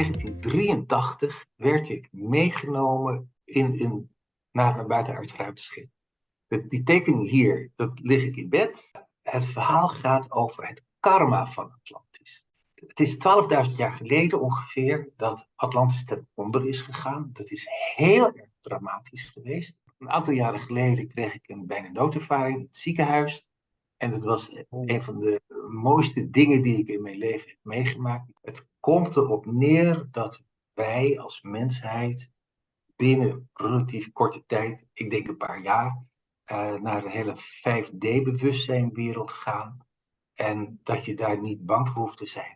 1983 werd ik meegenomen naar een buitenaards ruimteschip. Die tekening hier, dat lig ik in bed. Het verhaal gaat over het karma van Atlantis. Het is 12.000 jaar geleden ongeveer dat Atlantis ten onder is gegaan. Dat is heel erg dramatisch geweest. Een aantal jaren geleden kreeg ik een bijna doodervaring in het ziekenhuis. En dat was een van de mooiste dingen die ik in mijn leven heb meegemaakt. Het komt erop neer dat wij als mensheid binnen relatief korte tijd, ik denk een paar jaar, naar de hele 5D-bewustzijnwereld gaan. En dat je daar niet bang voor hoeft te zijn.